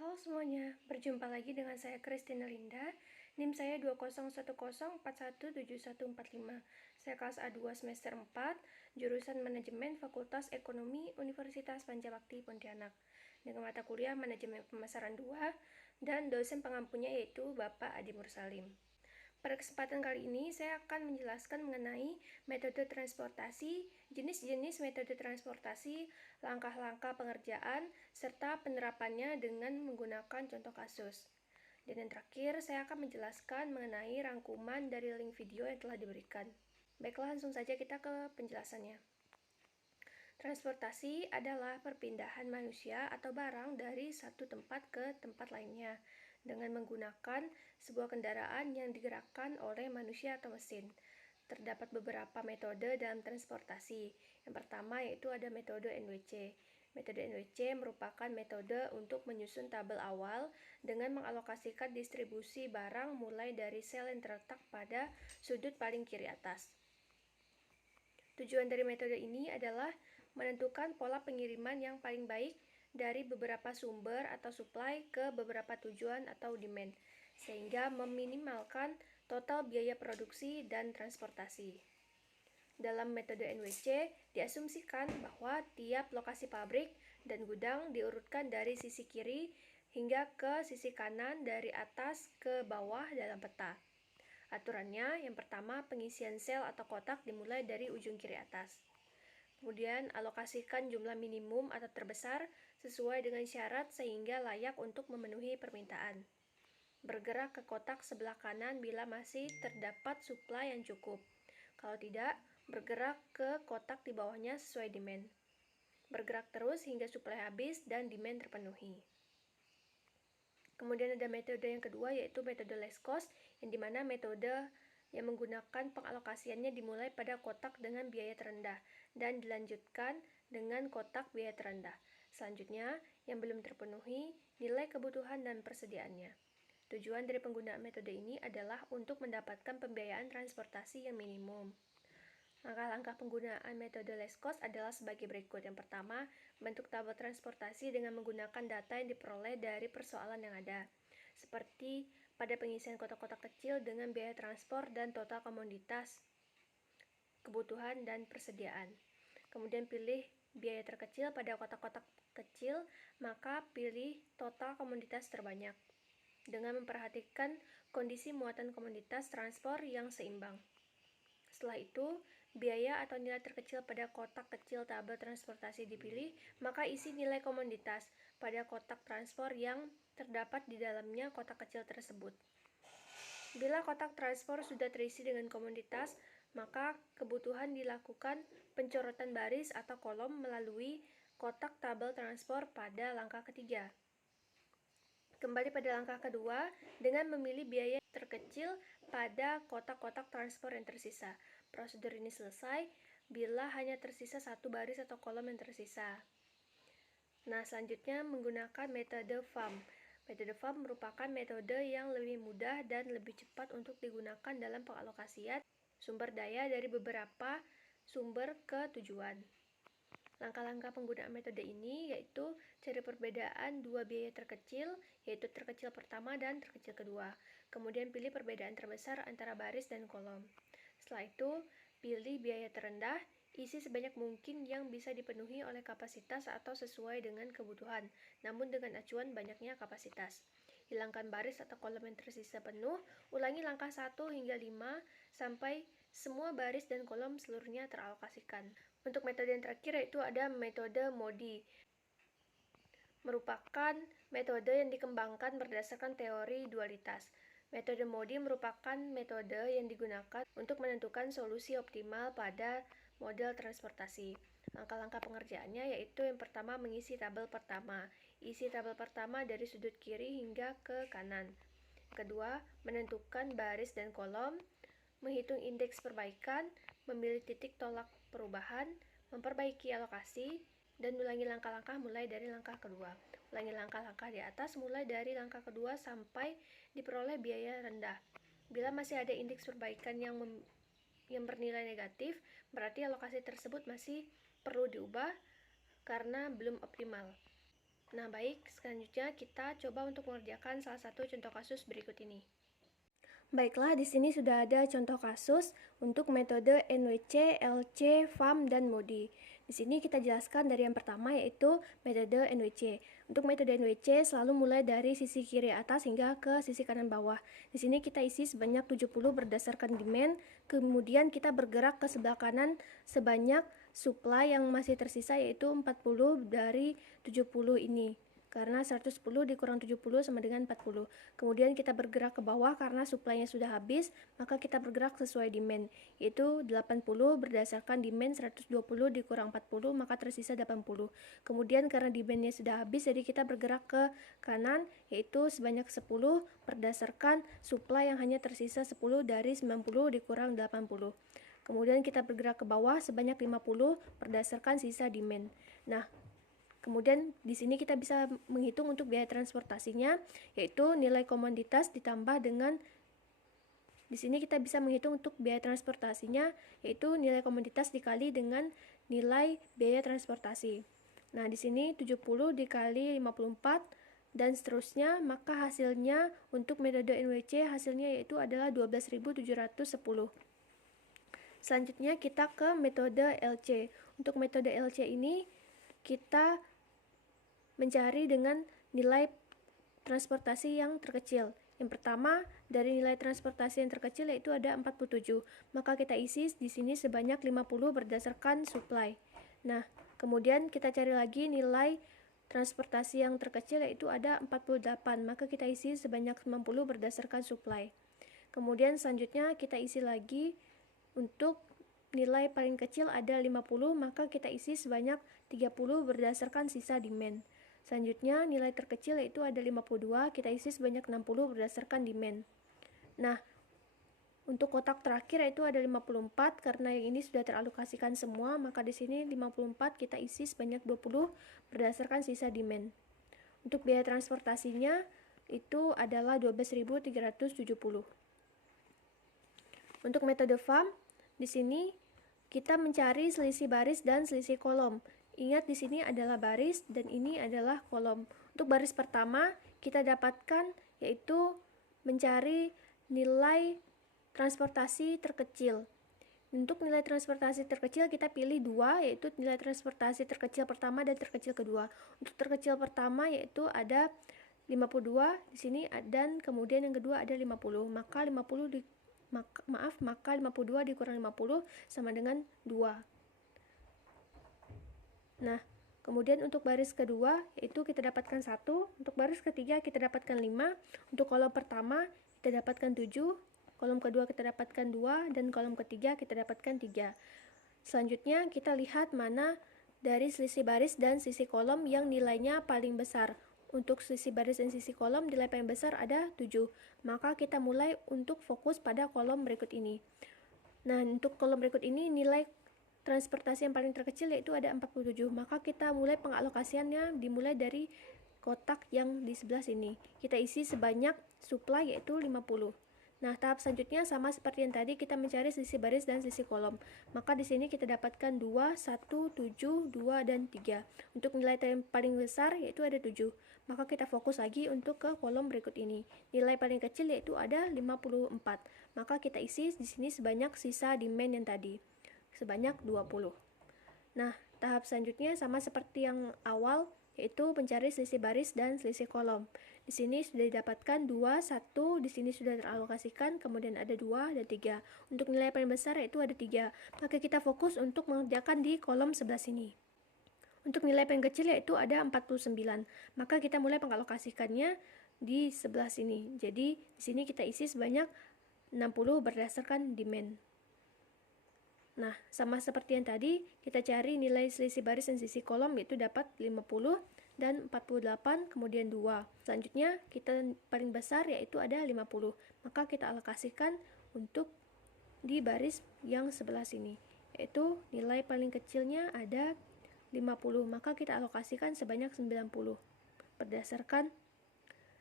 Halo semuanya, berjumpa lagi dengan saya Christina Linda. NIM saya 201041717145. Saya kelas A2 semester 4, jurusan Manajemen Fakultas Ekonomi Universitas Pancabakti Pontianak. Dengan mata kuliah Manajemen Pemasaran 2 dan dosen pengampunya yaitu Bapak Adi Mursalim. Pada kesempatan kali ini, saya akan menjelaskan mengenai metode transportasi, jenis-jenis metode transportasi, langkah-langkah pengerjaan, serta penerapannya dengan menggunakan contoh kasus. Dan yang terakhir, saya akan menjelaskan mengenai rangkuman dari link video yang telah diberikan. Baiklah, langsung saja kita ke penjelasannya. Transportasi adalah perpindahan manusia atau barang dari satu tempat ke tempat lainnya dengan menggunakan sebuah kendaraan yang digerakkan oleh manusia atau mesin. Terdapat beberapa metode dalam transportasi. Yang pertama yaitu ada metode NWC. Metode NWC merupakan metode untuk menyusun tabel awal dengan mengalokasikan distribusi barang mulai dari sel yang terletak pada sudut paling kiri atas. Tujuan dari metode ini adalah menentukan pola pengiriman yang paling baik dari beberapa sumber atau supply ke beberapa tujuan atau demand, sehingga meminimalkan total biaya produksi dan transportasi. Dalam metode NWC, diasumsikan bahwa tiap lokasi pabrik dan gudang diurutkan dari sisi kiri hingga ke sisi kanan dari atas ke bawah dalam peta. Aturannya, yang pertama, pengisian sel atau kotak dimulai dari ujung kiri atas. Kemudian, alokasikan jumlah minimum atau terbesar sesuai dengan syarat sehingga layak untuk memenuhi permintaan. Bergerak ke kotak sebelah kanan bila masih terdapat suplai yang cukup. Kalau tidak, bergerak ke kotak di bawahnya sesuai demand. Bergerak terus hingga suplai habis dan demand terpenuhi. Kemudian ada metode yang kedua yaitu metode less cost, yang dimana metode yang menggunakan pengalokasiannya dimulai pada kotak dengan biaya terendah dan dilanjutkan dengan kotak biaya terendah. Selanjutnya, yang belum terpenuhi, nilai kebutuhan dan persediaannya. Tujuan dari penggunaan metode ini adalah untuk mendapatkan pembiayaan transportasi yang minimum. Langkah-langkah penggunaan metode less cost adalah sebagai berikut. Yang pertama, bentuk tabel transportasi dengan menggunakan data yang diperoleh dari persoalan yang ada, seperti pada pengisian kotak-kotak kecil dengan biaya transport dan total komoditas, kebutuhan, dan persediaan. Kemudian pilih biaya terkecil pada kotak-kotak kecil, maka pilih total komoditas terbanyak dengan memperhatikan kondisi muatan komoditas transport yang seimbang. Setelah itu, biaya atau nilai terkecil pada kotak kecil tabel transportasi dipilih, maka isi nilai komoditas pada kotak transport yang terdapat di dalamnya kotak kecil tersebut. Bila kotak transport sudah terisi dengan komoditas, maka kebutuhan dilakukan pencorotan baris atau kolom melalui kotak tabel transport pada langkah ketiga. Kembali pada langkah kedua, dengan memilih biaya terkecil pada kotak-kotak transport yang tersisa. Prosedur ini selesai bila hanya tersisa satu baris atau kolom yang tersisa. Nah, selanjutnya menggunakan metode FAM. Metode FAM merupakan metode yang lebih mudah dan lebih cepat untuk digunakan dalam pengalokasian sumber daya dari beberapa sumber ke tujuan. Langkah-langkah penggunaan metode ini yaitu cari perbedaan dua biaya terkecil, yaitu terkecil pertama dan terkecil kedua. Kemudian pilih perbedaan terbesar antara baris dan kolom. Setelah itu, pilih biaya terendah, isi sebanyak mungkin yang bisa dipenuhi oleh kapasitas atau sesuai dengan kebutuhan, namun dengan acuan banyaknya kapasitas. Hilangkan baris atau kolom yang tersisa penuh, ulangi langkah 1 hingga 5 sampai semua baris dan kolom seluruhnya teralokasikan. Untuk metode yang terakhir yaitu ada metode MODI. Merupakan metode yang dikembangkan berdasarkan teori dualitas. Metode MODI merupakan metode yang digunakan untuk menentukan solusi optimal pada model transportasi. Langkah-langkah pengerjaannya yaitu yang pertama mengisi tabel pertama. Isi tabel pertama dari sudut kiri hingga ke kanan. Kedua, menentukan baris dan kolom, menghitung indeks perbaikan, memilih titik tolak perubahan, memperbaiki alokasi, dan ulangi langkah-langkah mulai dari langkah kedua. Ulangi langkah-langkah di atas mulai dari langkah kedua sampai diperoleh biaya rendah. Bila masih ada indeks perbaikan yang bernilai negatif, berarti alokasi tersebut masih perlu diubah karena belum optimal. Nah, baik, selanjutnya kita coba untuk mengerjakan salah satu contoh kasus berikut ini. Baiklah, di sini sudah ada contoh kasus untuk metode NWC, LC, FAM, dan MODI. Di sini kita jelaskan dari yang pertama yaitu metode NWC. Untuk metode NWC selalu mulai dari sisi kiri atas hingga ke sisi kanan bawah. Di sini kita isi sebanyak 70 berdasarkan demand, kemudian kita bergerak ke sebelah kanan sebanyak supply yang masih tersisa yaitu 40 dari 70 ini. Karena 110 dikurang 70 sama dengan 40. Kemudian kita bergerak ke bawah karena suplainya sudah habis, maka kita bergerak sesuai demand, yaitu 80 berdasarkan demand 120 dikurang 40, maka tersisa 80. Kemudian karena demandnya sudah habis, jadi kita bergerak ke kanan, yaitu sebanyak 10 berdasarkan supply yang hanya tersisa 10 dari 90 dikurang 80. Kemudian kita bergerak ke bawah sebanyak 50 berdasarkan sisa demand. Nah, kemudian di sini kita bisa menghitung untuk biaya transportasinya, yaitu nilai komoditas ditambah dengan di sini kita bisa menghitung untuk biaya transportasinya, yaitu nilai komoditas dikali dengan nilai biaya transportasi. Nah, di sini 70 dikali 54 dan seterusnya, maka hasilnya untuk metode NWC hasilnya yaitu adalah 12.710. Selanjutnya kita ke metode LC. Untuk metode LC ini kita mencari dengan nilai transportasi yang terkecil. Yang pertama, dari nilai transportasi yang terkecil yaitu ada 47. Maka kita isi di sini sebanyak 50 berdasarkan supply. Nah, kemudian kita cari lagi nilai transportasi yang terkecil yaitu ada 48. Maka kita isi sebanyak 90 berdasarkan supply. Kemudian selanjutnya kita isi lagi untuk nilai paling kecil ada 50, maka kita isi sebanyak 30 berdasarkan sisa demand. Selanjutnya nilai terkecil yaitu ada 52, kita isi sebanyak 60 berdasarkan demand. Nah, untuk kotak terakhir yaitu ada 54, karena yang ini sudah teralokasikan semua, maka di sini 54 kita isi sebanyak 20 berdasarkan sisa demand. Untuk biaya transportasinya itu adalah 12.370. Untuk metode FAM, di sini kita mencari selisih baris dan selisih kolom. Ingat di sini adalah baris dan ini adalah kolom. Untuk baris pertama kita dapatkan yaitu mencari nilai transportasi terkecil. Untuk nilai transportasi terkecil kita pilih dua, yaitu nilai transportasi terkecil pertama dan terkecil kedua. Untuk terkecil pertama yaitu ada 52 di sini dan kemudian yang kedua ada 50. Maka 52 dikurang 50 sama dengan 2. Nah, kemudian untuk baris kedua yaitu kita dapatkan 1, untuk baris ketiga kita dapatkan 5, untuk kolom pertama kita dapatkan 7, kolom kedua kita dapatkan 2, dan kolom ketiga kita dapatkan 3. Selanjutnya kita lihat mana dari selisih baris dan sisi kolom yang nilainya paling besar. Untuk sisi baris dan sisi kolom nilai paling besar ada 7. Maka kita mulai untuk fokus pada kolom berikut ini. Nah, untuk kolom berikut ini nilai transportasi yang paling terkecil yaitu ada 47. Maka kita mulai pengalokasiannya dimulai dari kotak yang di sebelah sini. Kita isi sebanyak supply yaitu 50. Nah, tahap selanjutnya sama seperti yang tadi, kita mencari sisi baris dan sisi kolom. Maka di sini kita dapatkan 2, 1, 7, 2, dan 3. Untuk nilai yang paling besar yaitu ada 7. Maka kita fokus lagi untuk ke kolom berikut ini. Nilai paling kecil yaitu ada 54. Maka kita isi di sini sebanyak sisa demand yang tadi, sebanyak 20. Nah, tahap selanjutnya sama seperti yang awal, yaitu mencari selisih baris dan selisih kolom. Di sini sudah didapatkan 2, 1, di sini sudah teralokasikan, kemudian ada 2 dan 3. Untuk nilai paling besar yaitu ada 3. Maka kita fokus untuk mengerjakan di kolom sebelah sini. Untuk nilai paling kecil yaitu ada 49. Maka kita mulai mengalokasikannya di sebelah sini. Jadi di sini kita isi sebanyak 60 berdasarkan demand. Nah, sama seperti yang tadi, kita cari nilai selisih baris dan sisi kolom yaitu dapat 50 dan 48, kemudian 2. Selanjutnya, kita paling besar yaitu ada 50. Maka kita alokasikan untuk di baris yang sebelah sini, yaitu nilai paling kecilnya ada 50. Maka kita alokasikan sebanyak 90 berdasarkan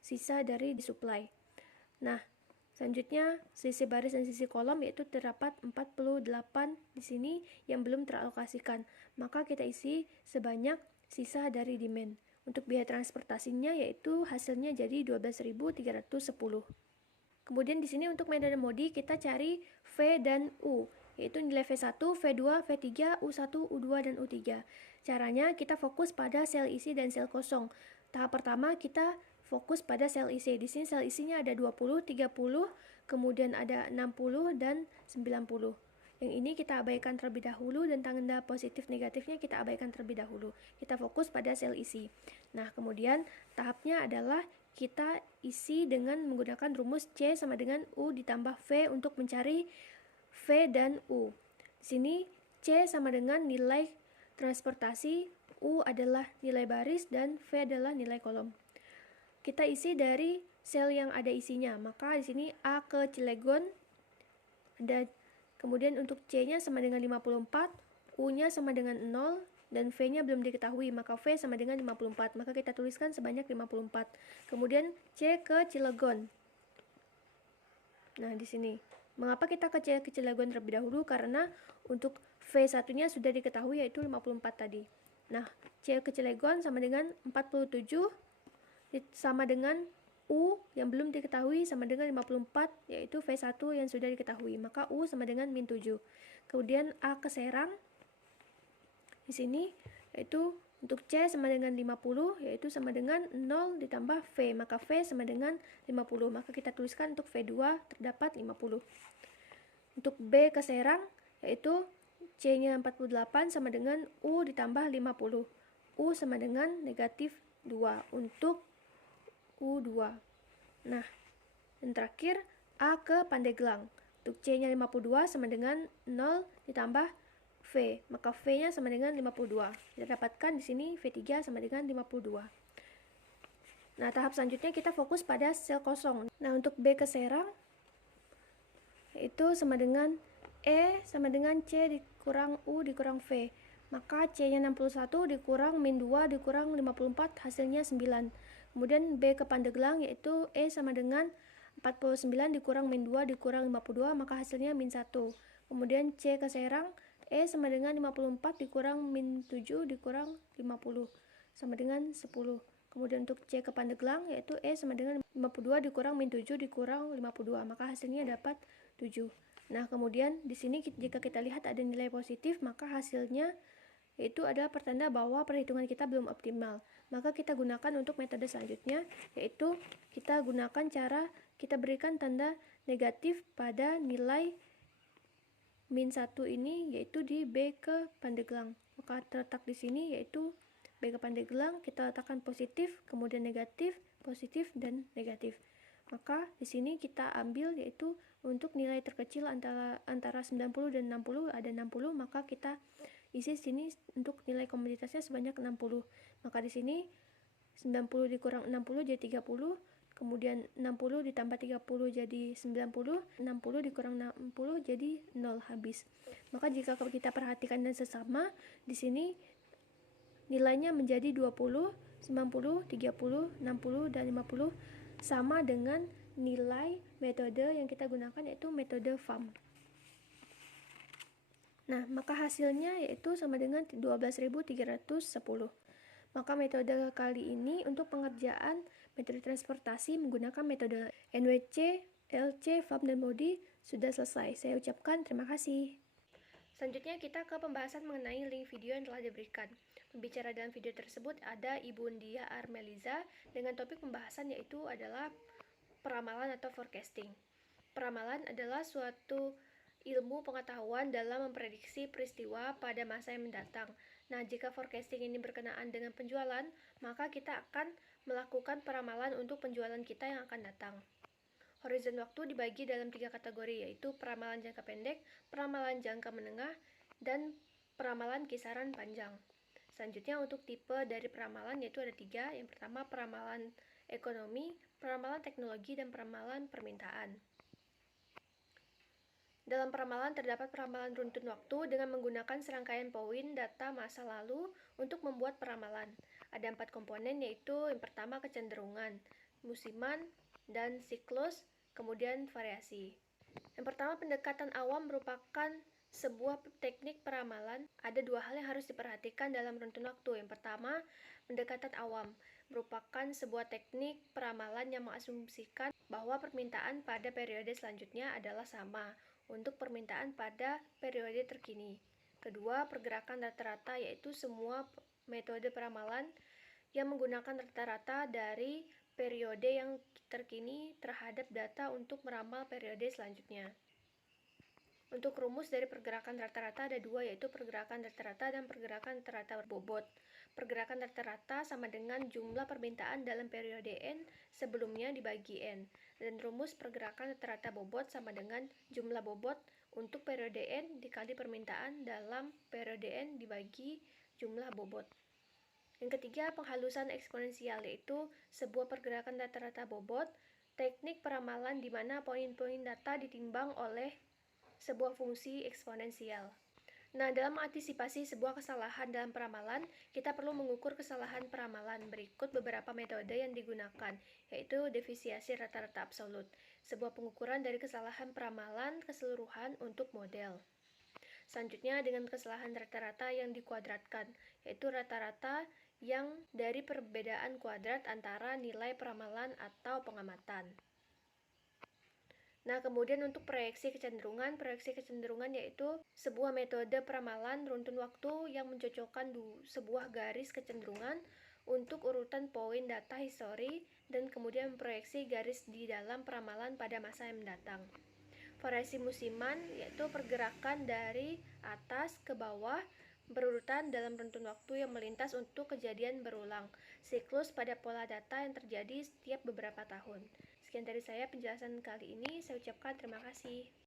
sisa dari disuplai. Nah, selanjutnya, sisi baris dan sisi kolom yaitu terdapat 48 di sini yang belum teralokasikan. Maka kita isi sebanyak sisa dari demand. Untuk biaya transportasinya yaitu hasilnya jadi 12.310. Kemudian di sini untuk metode modi kita cari V dan U, yaitu nilai V1, V2, V3, U1, U2, dan U3. Caranya kita fokus pada sel isi dan sel kosong. Tahap pertama kita fokus pada sel isi. Di sini sel isinya ada 20, 30, kemudian ada 60 dan 90. Yang ini kita abaikan terlebih dahulu dan tanda positif negatifnya kita abaikan terlebih dahulu. Kita fokus pada sel isi. Nah, kemudian tahapnya adalah kita isi dengan menggunakan rumus C sama dengan U ditambah V untuk mencari V dan U. Di sini C sama dengan nilai transportasi, U adalah nilai baris, dan V adalah nilai kolom. Kita isi dari sel yang ada isinya, maka di sini A ke Cilegon ada, kemudian untuk C-nya sama dengan 54, U-nya sama dengan 0, dan V-nya belum diketahui, maka V sama dengan 54, maka kita tuliskan sebanyak 54. Kemudian C ke Cilegon. Nah, di sini mengapa kita ke Cilegon terlebih dahulu? Karena untuk V1-nya sudah diketahui yaitu 54 tadi. Nah, C ke Cilegon sama dengan 47 sama dengan U yang belum diketahui sama dengan 54 yaitu V1 yang sudah diketahui, maka U sama dengan min 7. Kemudian A ke Serang di sini yaitu untuk C sama dengan 50 yaitu sama dengan 0 ditambah V, maka V sama dengan 50, maka kita tuliskan untuk V2 terdapat 50. Untuk B ke Serang yaitu C-nya 48 sama dengan U ditambah 50, U sama dengan negatif 2 untuk U2. Nah, dan terakhir A ke Pandeglang. Untuk C-nya 52 sama dengan 0 ditambah V, maka V-nya sama dengan 52. Kita dapatkan di sini V3 sama dengan 52. Nah, tahap selanjutnya kita fokus pada sel kosong. Nah, untuk B ke Serang itu sama dengan E sama dengan C dikurang U dikurang V. Maka C-nya 61 dikurang min 2 dikurang 54 hasilnya 9. Kemudian B ke Pandeglang yaitu E sama dengan 49 dikurang min 2 dikurang 52, maka hasilnya min 1. Kemudian C ke Serang, E sama dengan 54 dikurang min 7 dikurang 50 sama dengan 10. Kemudian untuk C ke Pandeglang yaitu E sama dengan 52 dikurang min 7 dikurang 52, maka hasilnya dapat 7. Nah, kemudian di sini jika kita lihat ada nilai positif, maka hasilnya itu adalah pertanda bahwa perhitungan kita belum optimal. Maka kita gunakan untuk metode selanjutnya, yaitu kita gunakan cara kita berikan tanda negatif pada nilai min 1 ini, yaitu di B ke Pandeglang. Maka terletak di sini yaitu B ke Pandeglang, kita letakkan positif, kemudian negatif, positif, dan negatif. Maka di sini kita ambil yaitu untuk nilai terkecil antara 90 dan 60 ada 60, maka kita isi sini untuk nilai komoditasnya sebanyak 60. Maka di sini 90 dikurang 60 jadi 30, kemudian 60 ditambah 30 jadi 90, 60 dikurang 60 jadi 0 habis. Maka jika kita perhatikan dan sesama, di sini nilainya menjadi 20, 90, 30, 60, dan 50 sama dengan nilai metode yang kita gunakan yaitu metode FAM. Nah, maka hasilnya yaitu sama dengan 12.310. Maka metode kali ini untuk pengerjaan metode transportasi menggunakan metode NWC, LC, FAM, dan MODI sudah selesai. Saya ucapkan terima kasih. Selanjutnya kita ke pembahasan mengenai link video yang telah diberikan. Pembicara dalam video tersebut ada Ibu Undia Armeliza dengan topik pembahasan yaitu adalah peramalan atau forecasting. Peramalan adalah suatu ilmu pengetahuan dalam memprediksi peristiwa pada masa yang mendatang. Nah, jika forecasting ini berkenaan dengan penjualan, maka kita akan melakukan peramalan untuk penjualan kita yang akan datang. Horizon waktu dibagi dalam 3 kategori, yaitu peramalan jangka pendek, peramalan jangka menengah, dan peramalan kisaran panjang. Selanjutnya untuk tipe dari peramalan yaitu ada 3. Yang pertama peramalan ekonomi, peramalan teknologi, dan peramalan permintaan. Dalam peramalan terdapat peramalan runtun waktu dengan menggunakan serangkaian poin data masa lalu untuk membuat peramalan. Ada 4 komponen yaitu yang pertama kecenderungan, musiman, dan siklus, kemudian variasi. Yang pertama pendekatan awam merupakan Sebuah teknik peramalan, ada dua hal yang harus diperhatikan dalam runtun waktu. Yang pertama, pendekatan awam merupakan sebuah teknik peramalan yang mengasumsikan bahwa permintaan pada periode selanjutnya adalah sama untuk permintaan pada periode terkini. Kedua, pergerakan rata-rata, yaitu semua metode peramalan yang menggunakan rata-rata dari periode yang terkini terhadap data untuk meramal periode selanjutnya. Untuk rumus dari pergerakan rata-rata ada dua, yaitu pergerakan rata-rata dan pergerakan rata-rata bobot. Pergerakan rata-rata sama dengan jumlah permintaan dalam periode N sebelumnya dibagi N. Dan rumus pergerakan rata-rata bobot sama dengan jumlah bobot untuk periode N dikali permintaan dalam periode N dibagi jumlah bobot. Yang ketiga, penghalusan eksponensial, yaitu sebuah pergerakan rata-rata bobot, teknik peramalan di mana poin-poin data ditimbang oleh sebuah fungsi eksponensial. Nah, dalam mengantisipasi sebuah kesalahan dalam peramalan, kita perlu mengukur kesalahan peramalan. Berikut beberapa metode yang digunakan, yaitu defisiasi rata-rata absolut, sebuah pengukuran dari kesalahan peramalan keseluruhan untuk model. Selanjutnya, dengan kesalahan rata-rata yang dikuadratkan, yaitu rata-rata yang dari perbedaan kuadrat antara nilai peramalan atau pengamatan. Nah, kemudian untuk proyeksi kecenderungan yaitu sebuah metode peramalan runtun waktu yang mencocokkan sebuah garis kecenderungan untuk urutan poin data histori dan kemudian memproyeksi garis di dalam peramalan pada masa yang mendatang. Variasi musiman yaitu pergerakan dari atas ke bawah berurutan dalam runtun waktu yang melintas untuk kejadian berulang, siklus pada pola data yang terjadi setiap beberapa tahun. Sekian dari saya penjelasan kali ini, saya ucapkan terima kasih.